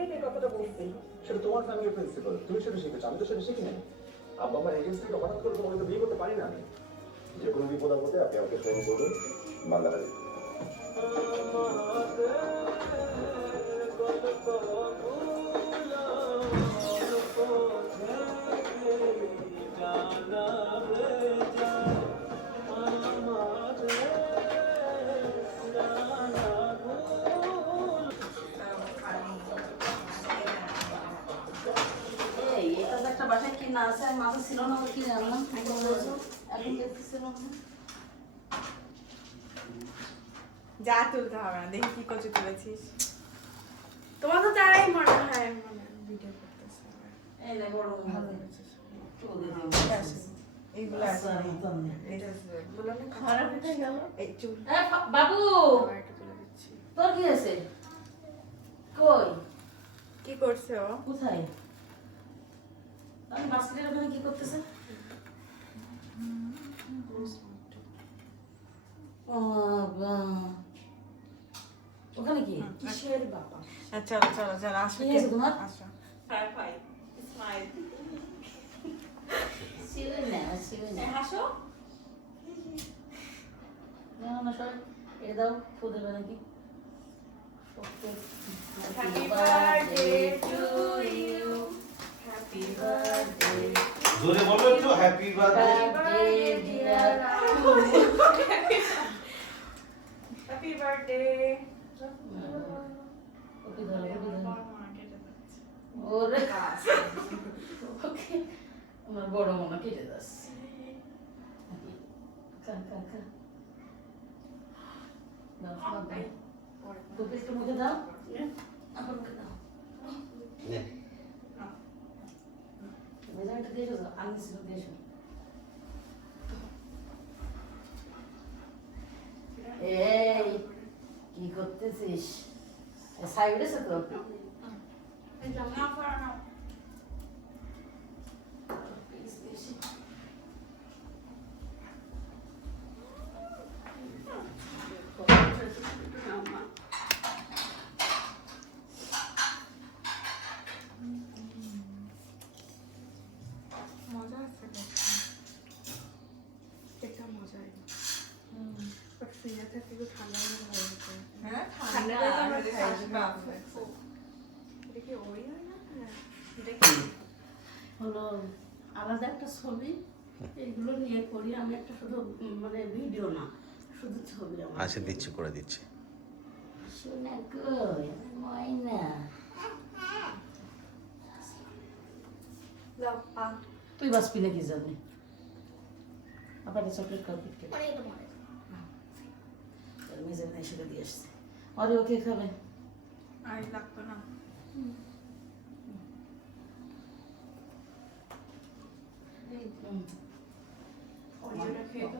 Main এই কথাটা বলছি। সেটা তোমার ফ্যামিলির প্রিন্সিপাল, তুমি সেটা শিখেছো, আমি তো সেটা শিখি নাই। আব্বা আমার এগেন্স্ট থেকে হঠাৎ করে তোমাকে তো বিয়ে করতে পারি না আমি। যে কোনো বিপদ আপদে আপনি আমাকে ফোন করবেন, বাংলাদেশ। এটা তো একটা বাসায় কিনা আছে, মাথা ছিল না কি জানলাম, এখন দেখতেছিল না। যা তুলতে হবে না, দেখি কি কচু তুলেছিস। তোমার তো তারাই মনে হয় ভিডিও করতেছে। এই নে বড় ভালো এইগুলো আছে এটা বললাম না খারাপ উঠে গেল। এই চুল বাবু আবার একটু তুলে দিচ্ছি। তোর কি আছে? কই কি করছে ও? কোথায়? আমি বাস্কেটের ওখানে কি করতেছে? ওখানে কি কিসের বাবা? চলো চলো চলো আসো। কি হয়েছে তোমার? আসো। শিওর না, শিওর না। হাসো। না না সর, এটা দাও, ফুল দেবে নাকি? Happy birthday to you. Happy birthday. জোরে বলো একটু happy birthday. Dear Happy birthday. ওকে ধরো, ওকে ধরো। ওরে ওকে আমার বড় মনে কেটে যাচ্ছে। খা খা খা দাও দাও। তোকে একটু মুখে দাও, আবার মুখে দাও। মেজারটা দিয়েছো তো, আমি ছিল দিয়েছো। এই কি করতেছিস? সাইডেছে তো মজা আছে এটা মজা এটা বাট ফ্রিজে থাকতে একটু ঠান্ডা হলে ভালো হতো। হ্যাঁ ঠান্ডা ঠান্ডা হলে আমরা খাই না। না এটা কি ওই হয় না? এটা কি হলো আলাদা একটা ছবি, এগুলো নিয়ে করি আমি একটা, শুধু মানে ভিডিও না, শুধু ছবি আমার। আচ্ছা দিচ্ছি, করে দিচ্ছি। শোনা কই ময়না, যাও পা তুই বাঁচবি না কি জানি। আবার চকলেট খাও কিটকে মেজে নাই সেটা দিয়ে আসছে। আরে ওকে খাবে আর লাগতো না। ওইটা খেয়ে তো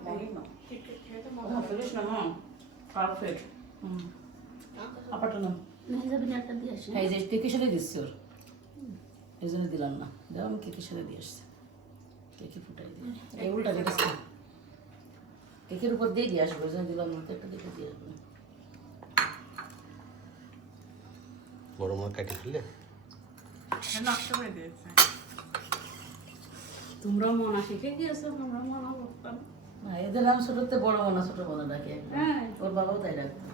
কিটকেট খেয়ে তো মজা লাগে। ফিরিস না মা, পারফেক্ট। আপাটা না হ্যাঁ, এই যে কেকের সাথে দিচ্ছি ওর, এই জন্য দিলাম না। দাও আমি কেকের সাথে দিয়ে আসছি, কেকে ফুটাই দিই। এই উল্টা কেটে কেকের উপর দিয়ে দিয়ে আসবো, ওই জন্য দিলাম না, তো একটা দেখে দিয়ে আসবো। বড় মনে কাটি ফেললে নষ্ট করে দিয়েছে। তোমরা মনা শিখে গিয়েছো, তোমরা মনা করতাম না। এদের আমি ছোটতে বড় মনা, ছোট মনা ডাকে। হ্যাঁ, ওর বাবাও তাই ডাকতো,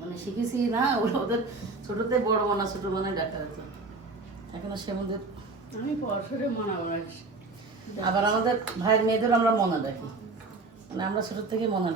মানে শিখেছি না ওরা, ওদের ছোটতে বড় মনা ছোট মনাই ডাকা হতো। এখন সে আমাদের আমি পরশরে মনা বানাইছি। আবার আমাদের ভাইয়ের মেয়েদের আমরা মনা ডাকি, মানে আমরা ছোট থেকে মনা ডাকি।